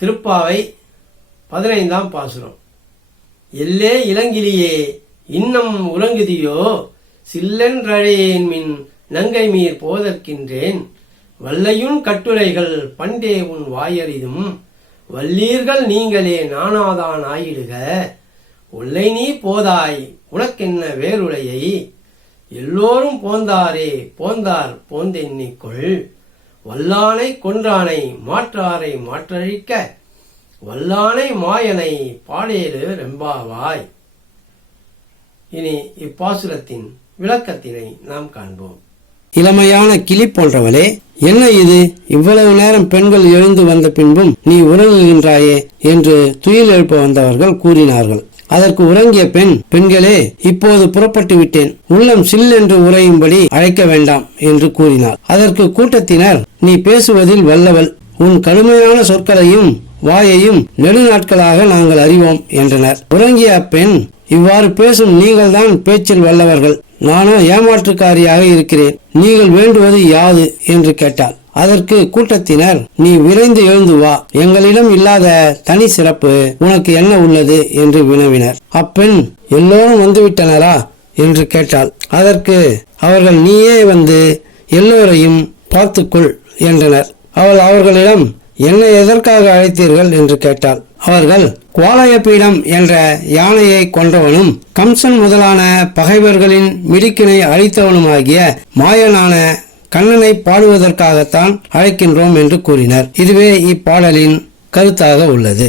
திருப்பாவை 15ஆம் பாசுரம். எல்லே இளங்கிலியே இன்னம் உறங்குதியோ, சில்லென்றழையேன் மின் நங்கை மீர் போதற்கின்றேன், வல்லையுன் கட்டுரைகள் பண்டே உன் வாயறிதும், வல்லீர்கள் நீங்களே நானாதான் ஆயிடுக, ஒல்லை நீ போதாய் உனக்கென்ன வேறுடையை, எல்லோரும் போந்தாரே போந்தார் போந்தெண்ணிக்கொள், வல்லானை கொன்றானை மாற்றாரை மாற்றழிக்க, வல்லானை மாயனை பாடேறு ரெம்பாவாய். இனி இப்பாசுரத்தின் விளக்கத்தினை நாம் காண்போம். இளமையான கிளி போன்றவளே, என்ன இது, இவ்வளவு நேரம் பெண்கள் எழுந்து வந்த பின்பும் நீ உறங்குகின்றாயே என்று துயில் எழுப்ப வந்தவர்கள் கூறினார்கள். அதற்கு உறங்கிய பெண்களே, இப்போது புறப்பட்டு விட்டேன், உள்ளம் சில் என்று உறையும்படி அழைக்க வேண்டாம் என்று கூறினார். அதற்கு கூட்டத்தினர், நீ பேசுவதில் வல்லவள், உன் கடுமையான சொற்களையும் வாயையும் நெடுநாட்களாக நாங்கள் அறிவோம் என்றனர். உறங்கிய அப்பெண், இவ்வாறு பேசும் நீங்கள்தான் பேச்சில் வல்லவர்கள், நானோ ஏமாற்றுக்காரியாக இருக்கிறேன், நீங்கள் வேண்டுவது யாது என்று கேட்டாள். அதற்கு கூட்டத்தினர், நீ விரைந்து எழுந்து வா, எங்களிடம் இல்லாத தனி சிறப்பு உனக்கு என்ன உள்ளது என்று வினவினர். அப்பெண், எல்லோரும் வந்துவிட்டனரா என்று கேட்டாள். அதற்கு அவர்கள், நீயே வந்து எல்லோரையும் பார்த்துக்கொள் என்றனர். அவள் அவர்களிடம், என்னை எதற்காக அழைத்தீர்கள் என்று கேட்டாள். அவர்கள், குவாலயபீடம் என்ற யானையை கொன்றவனும் கம்சன் முதலான பகைவர்களின் மிடுக்கினை அழித்தவனுமாகிய மாயனான கண்ணனை பாடுவதற்காகத்தான் அழைக்கின்றோம் என்று கூறினர். இதுவே இப்பாடலின் கருத்தாக உள்ளது.